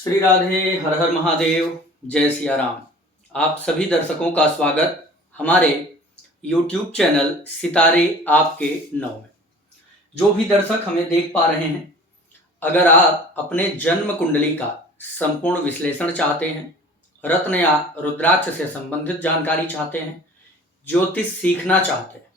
श्री राधे, हर हर महादेव, जय सिया राम। आप सभी दर्शकों का स्वागत हमारे YouTube चैनल सितारे आपके नौ में। जो भी दर्शक हमें देख पा रहे हैं, अगर आप अपने जन्म कुंडली का संपूर्ण विश्लेषण चाहते हैं, रत्न या रुद्राक्ष से संबंधित जानकारी चाहते हैं, ज्योतिष सीखना चाहते हैं,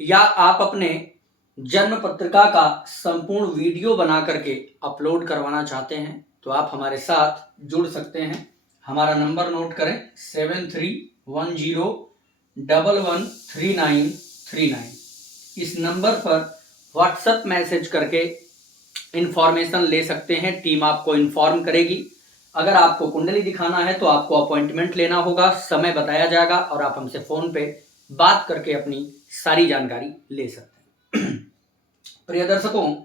या आप अपने जन्म पत्रिका का संपूर्ण वीडियो बना करके अपलोड करवाना चाहते हैं, तो आप हमारे साथ जुड़ सकते हैं। हमारा नंबर नोट करें 7310113939। इस नंबर पर व्हाट्सएप मैसेज करके इंफॉर्मेशन ले सकते हैं। टीम आपको इन्फॉर्म करेगी। अगर आपको कुंडली दिखाना है तो आपको अपॉइंटमेंट लेना होगा, समय बताया जाएगा और आप हमसे फ़ोन पे बात करके अपनी सारी जानकारी ले सकते हैं। प्रिय दर्शकों,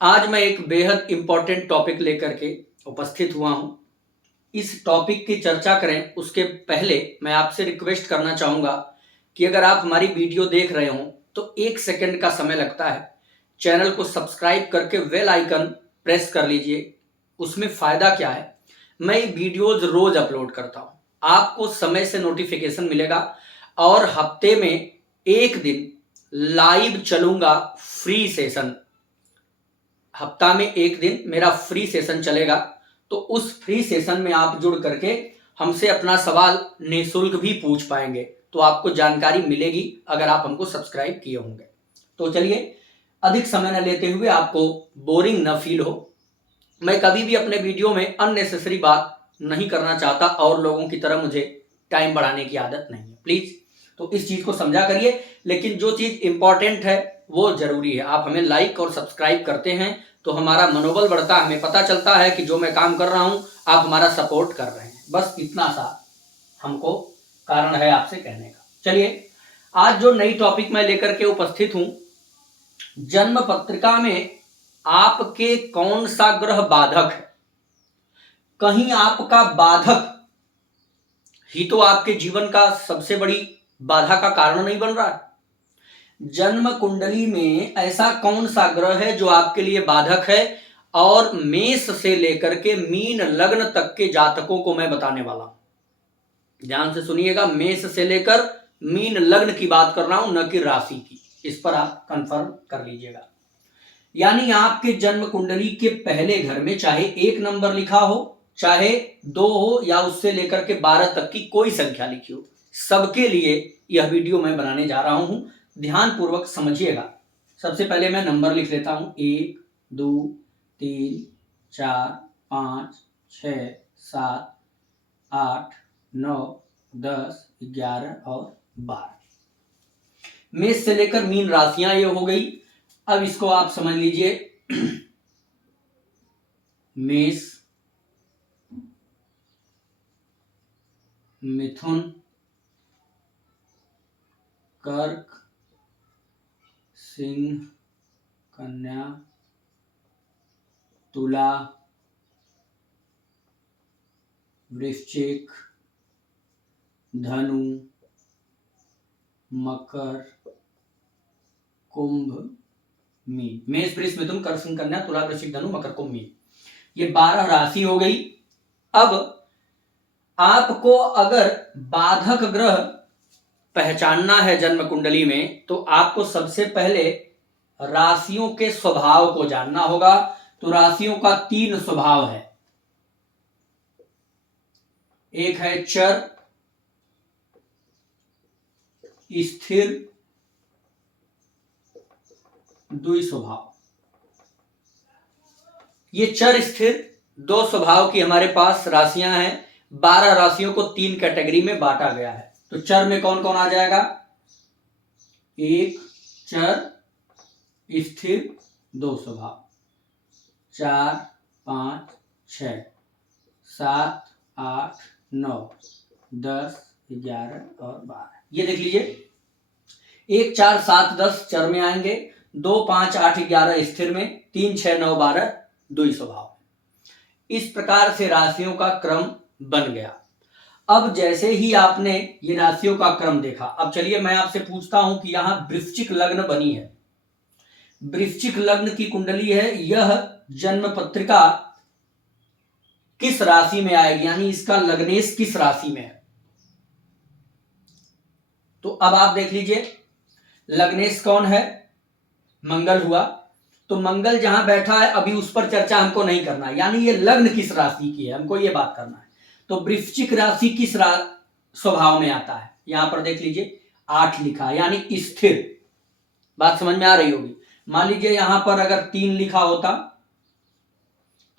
आज मैं एक बेहद इंपॉर्टेंट टॉपिक लेकर के उपस्थित हुआ हूं। इस टॉपिक की चर्चा करें उसके पहले मैं आपसे रिक्वेस्ट करना चाहूँगा कि अगर आप हमारी वीडियो देख रहे हो तो 1 सेकंड का समय लगता है, चैनल को सब्सक्राइब करके बेल आइकन प्रेस कर लीजिए। उसमें फ़ायदा क्या है, मैं वीडियोज़ रोज़ अपलोड करता हूँ, आपको समय से नोटिफिकेशन मिलेगा और हफ्ते में 1 दिन लाइव चलूँगा फ्री सेशन। हफ्ता में 1 दिन मेरा फ्री सेशन चलेगा, तो उस फ्री सेशन में आप जुड़ करके हमसे अपना सवाल निःशुल्क भी पूछ पाएंगे, तो आपको जानकारी मिलेगी अगर आप हमको सब्सक्राइब किए होंगे। तो चलिए, अधिक समय न लेते हुए, आपको बोरिंग न फील हो, मैं कभी भी अपने वीडियो में अननेसेसरी बात नहीं करना चाहता और लोगों की तरह मुझे टाइम बढ़ाने की आदत नहीं है। प्लीज़ तो इस चीज़ को समझा करिए, लेकिन जो चीज़ इंपॉर्टेंट है वो ज़रूरी है। आप हमें लाइक और सब्सक्राइब करते हैं तो हमारा मनोबल बढ़ता है, हमें पता चलता है कि जो मैं काम कर रहा हूं आप हमारा सपोर्ट कर रहे हैं। बस इतना सा हमको कारण है आपसे कहने का। चलिए, आज जो नई टॉपिक मैं लेकर के उपस्थित हूं, जन्म पत्रिका में आपके कौन सा ग्रह बाधक है। कहीं आपका बाधक ही तो आपके जीवन का सबसे बड़ी बाधा का कारण नहीं बन रहा है। जन्म कुंडली में ऐसा कौन सा ग्रह है जो आपके लिए बाधक है, और मेष से लेकर के मीन लग्न तक के जातकों को मैं बताने वाला हूं। ध्यान से सुनिएगा, मेष से लेकर मीन लग्न की बात कर रहा हूं, न कि राशि की। इस पर आप कंफर्म कर लीजिएगा। यानी आपके जन्म कुंडली के पहले घर में चाहे 1 नंबर लिखा हो, चाहे 2 हो, या उससे लेकर के 12 तक की कोई संख्या लिखी हो, सबके लिए यह वीडियो मैं बनाने जा रहा हूं। ध्यान पूर्वक समझिएगा। सबसे पहले मैं नंबर लिख लेता हूं, 1 2 3 4 5 6 7 8 9 10 11 और 12। मेष से लेकर मीन राशियां ये हो गई। अब इसको आप समझ लीजिए, मेष, मिथुन, कर्क, सिंह, कन्या, तुला, वृश्चिक, धनु, मकर, कुंभ, मीन। मेष, वृष, मिथुन, कर्क, सिंह, कन्या, तुला, वृश्चिक, धनु, मकर, कुंभ, मीन। ये 12 राशि हो गई। अब आपको अगर बाधक ग्रह पहचानना है जन्म कुंडली में, तो आपको सबसे पहले राशियों के स्वभाव को जानना होगा। तो राशियों का 3 स्वभाव है। एक है चर, स्थिर, द्वि स्वभाव। ये चर, स्थिर, 2 स्वभाव की हमारे पास राशियां हैं। 12 राशियों को 3 कैटेगरी में बांटा गया है। तो चर में कौन कौन आ जाएगा? 1 चर, स्थिर, 2 स्वभाव, 4 5 6 7 8 9 10 11 और 12। ये देख लीजिए, 1 4 7 10 चर में आएंगे, 2 5 8 11 स्थिर में, 3 6 9 12 द्वि स्वभाव। इस प्रकार से राशियों का क्रम बन गया। अब जैसे ही आपने ये राशियों का क्रम देखा, अब चलिए मैं आपसे पूछता हूं कि यहां वृश्चिक लग्न बनी है, वृश्चिक लग्न की कुंडली है, यह जन्म पत्रिका किस राशि में आएगी, यानी इसका लग्नेश किस राशि में है। तो अब आप देख लीजिए, लग्नेश कौन है, मंगल हुआ। तो मंगल जहां बैठा है अभी उस पर चर्चा हमको नहीं करना है, यानी ये लग्न किस राशि की है हमको ये बात करना है। तो वृश्चिक राशि किस स्वभाव में आता है, यहां पर देख लीजिए 8 लिखा है, यानी स्थिर। बात समझ में आ रही होगी। मान लीजिए यहां पर अगर 3 लिखा होता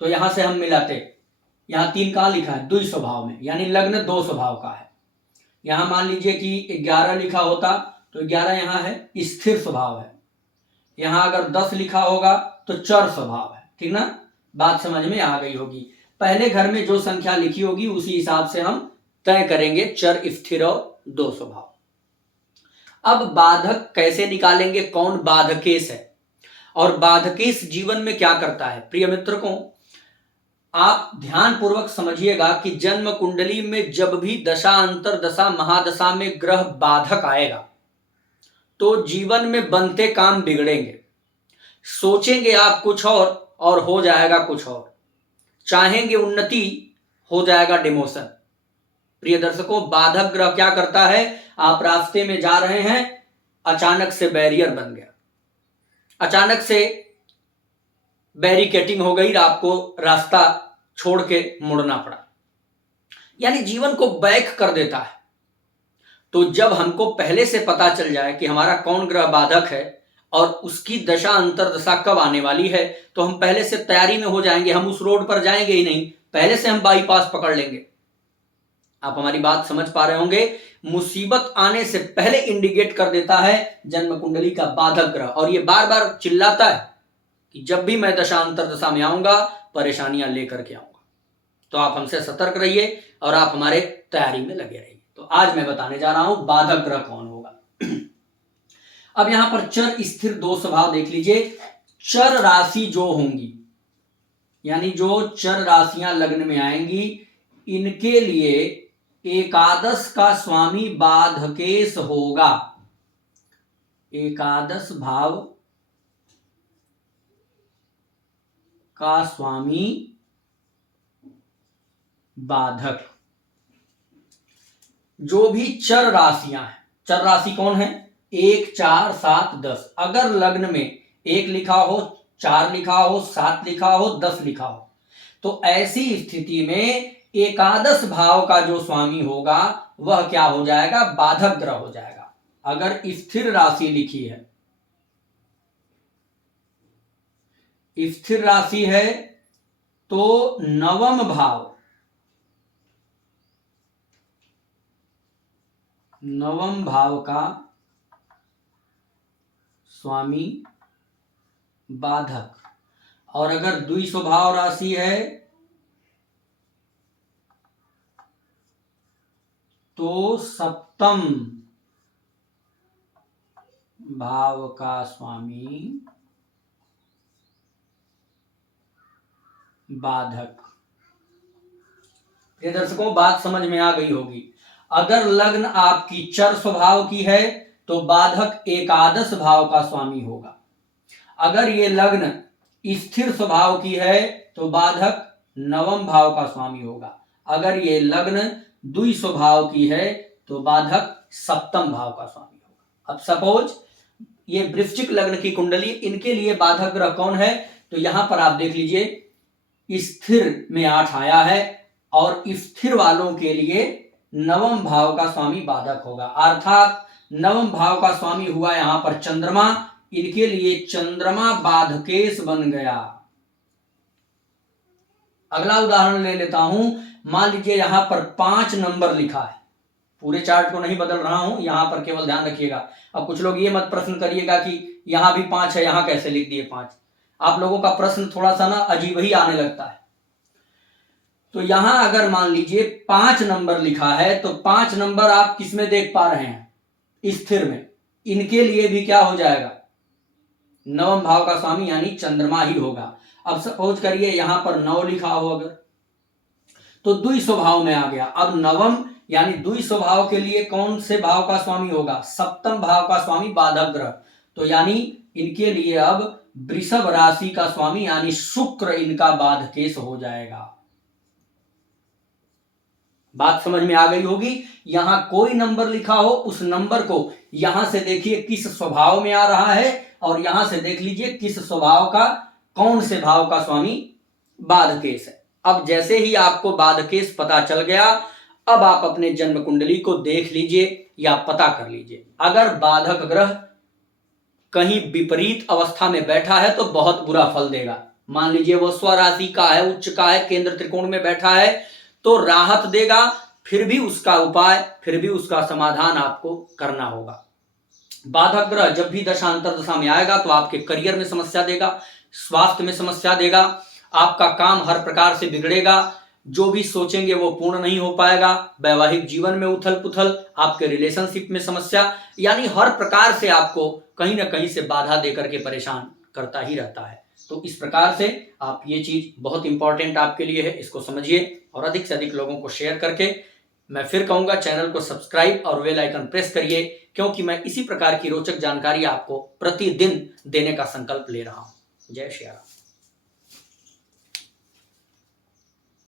तो यहां से हम मिलाते, यहां 3 कहां लिखा है, द्वि स्वभाव में, यानी लग्न 2 स्वभाव का है। यहां मान लीजिए कि 11 लिखा होता तो 11 यहां है, स्थिर स्वभाव है। यहां अगर 10 लिखा होगा तो चर स्वभाव है, ठीक ना। बात समझ में आ गई होगी। पहले घर में जो संख्या लिखी होगी उसी हिसाब से हम तय करेंगे चर, स्थिर और 2 स्वभाव। अब बाधक कैसे निकालेंगे, कौन बाधकेश है और बाधकेश जीवन में क्या करता है। प्रिय मित्र को आप ध्यान पूर्वक समझिएगा कि जन्म कुंडली में जब भी दशा, अंतर दशा, महादशा में ग्रह बाधक आएगा तो जीवन में बनते काम बिगड़ेंगे। सोचेंगे आप कुछ और हो जाएगा कुछ और। चाहेंगे उन्नति, हो जाएगा डिमोशन। प्रिय दर्शकों, बाधक ग्रह क्या करता है, आप रास्ते में जा रहे हैं, अचानक से बैरियर बन गया, अचानक से बैरिकेटिंग हो गई, आपको रास्ता छोड़ के मुड़ना पड़ा, यानी जीवन को बैक कर देता है। तो जब हमको पहले से पता चल जाए कि हमारा कौन ग्रह बाधक है और उसकी दशा अंतरदशा कब आने वाली है, तो हम पहले से तैयारी में हो जाएंगे। हम उस रोड पर जाएंगे ही नहीं, पहले से हम बाईपास पकड़ लेंगे। आप हमारी बात समझ पा रहे होंगे। मुसीबत आने से पहले इंडिकेट कर देता है जन्म कुंडली का बाधक ग्रह, और ये बार बार चिल्लाता है कि जब भी मैं दशा अंतरदशा में आऊंगा परेशानियां लेकर के आऊंगा। तो आप हमसे सतर्क रहिए और आप हमारे तैयारी में लगे रहिए। तो आज मैं बताने जा रहा हूं बाधक ग्रह कौन होगा। अब यहां पर चर, स्थिर, 2 स्वभाव देख लीजिए। चर राशि जो होंगी, यानी जो चर राशियां लग्न में आएंगी, इनके लिए एकादश का स्वामी बाधकेश होगा। एकादश भाव का स्वामी बाधक। जो भी चर राशियां हैं, चर राशि कौन है, 1, 4, 7, 10। अगर लग्न में 1 लिखा हो, 4 लिखा हो, 7 लिखा हो, 10 लिखा हो, तो ऐसी स्थिति में एकादश भाव का जो स्वामी होगा वह क्या हो जाएगा, बाधक ग्रह हो जाएगा। अगर स्थिर राशि लिखी है, स्थिर राशि है तो नवम भाव, नवम भाव का स्वामी बाधक। और अगर द्वि स्वभाव राशि है तो सप्तम भाव का स्वामी बाधक। ये दर्शकों बात समझ में आ गई होगी। अगर लग्न आपकी चर स्वभाव की है तो बाधक एकादश भाव का स्वामी होगा। अगर ये लग्न स्थिर स्वभाव की है तो बाधक नवम भाव का स्वामी होगा। अगर ये लग्न द्वि स्वभाव की है तो बाधक सप्तम भाव का स्वामी होगा। अब सपोज ये वृश्चिक लग्न की कुंडली, इनके लिए बाधक ग्रह कौन है, तो यहां पर आप देख लीजिए स्थिर में 8 आया है और स्थिर वालों के लिए नवम भाव का स्वामी बाधक होगा। अर्थात नवम भाव का स्वामी हुआ यहां पर चंद्रमा, इनके लिए चंद्रमा बाधकेश बन गया। अगला उदाहरण ले लेता हूं। मान लीजिए यहां पर 5 नंबर लिखा है, पूरे चार्ट को नहीं बदल रहा हूं, यहां पर केवल ध्यान रखिएगा। अब कुछ लोग ये मत प्रश्न करिएगा कि यहां भी 5 है, यहां कैसे लिख दिए 5। आप लोगों का प्रश्न थोड़ा सा ना अजीब ही आने लगता है। तो यहां अगर मान लीजिए 5 नंबर लिखा है तो 5 नंबर आप किस में देख पा रहे हैं, स्थिर में। इनके लिए भी क्या हो जाएगा, नवम भाव का स्वामी यानी चंद्रमा ही होगा। अब सपोज करिए यहां पर 9 लिखा हो अगर, तो द्वि स्वभाव में आ गया। अब नवम यानी द्वि स्वभाव के लिए कौन से भाव का स्वामी होगा, सप्तम भाव का स्वामी बाधक ग्रह। तो यानी इनके लिए अब वृषभ राशि का स्वामी यानी शुक्र इनका बाधकेश हो जाएगा। बात समझ में आ गई होगी। यहां कोई नंबर लिखा हो, उस नंबर को यहां से देखिए किस स्वभाव में आ रहा है, और यहां से देख लीजिए किस स्वभाव का, कौन से भाव का स्वामी बाधकेश है। अब जैसे ही आपको बाधकेश पता चल गया, अब आप अपने जन्म कुंडली को देख लीजिए या पता कर लीजिए। अगर बाधक ग्रह कहीं विपरीत अवस्था में बैठा है तो बहुत बुरा फल देगा। मान लीजिए वो स्वराशि का है, उच्च का है, केंद्र त्रिकोण में बैठा है तो राहत देगा, फिर भी उसका उपाय, फिर भी उसका समाधान आपको करना होगा। बाधक ग्रह जब भी दशांतर दशा में आएगा तो आपके करियर में समस्या देगा, स्वास्थ्य में समस्या देगा, आपका काम हर प्रकार से बिगड़ेगा, जो भी सोचेंगे वो पूर्ण नहीं हो पाएगा, वैवाहिक जीवन में उथल पुथल, आपके रिलेशनशिप में समस्या, यानी हर प्रकार से आपको कहीं ना कहीं से बाधा देकर के परेशान करता ही रहता है। तो इस प्रकार से आप, ये चीज बहुत इंपॉर्टेंट आपके लिए है, इसको समझिए और अधिक से अधिक लोगों को शेयर करके, मैं फिर कहूंगा चैनल को सब्सक्राइब और बेल आइकन प्रेस करिए, क्योंकि मैं इसी प्रकार की रोचक जानकारी आपको प्रतिदिन देने का संकल्प ले रहा हूं। जय श्री राम।